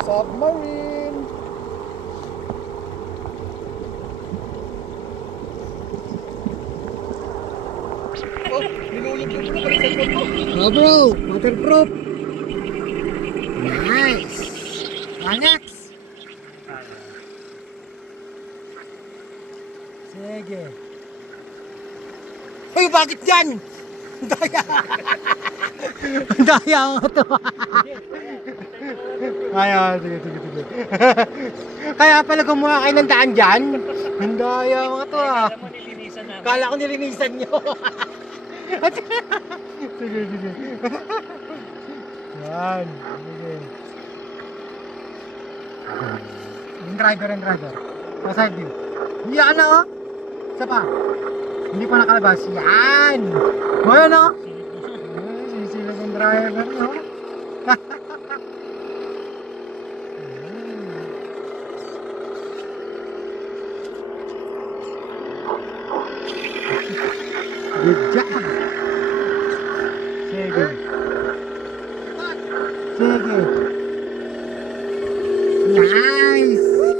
Submarine. Oh, nilulog yung bro. Balik sa ikot mo. Oh bro, waterproof. Nice. Alex. Sige. Uy, bakit yan? Ang daya. Ang daya mo to. Ay, sige. Kaya pala gumawa kayo ng daan dyan. Ang daya mo to ah. Kala ko nilinisan nyo. Sige. Yan. Sige. Yung driver. Sa side view. Yan na oh. Isa pa. Hindi pa nakalabas. Yan. O yan oh. Sisilag yung driver no. Good job.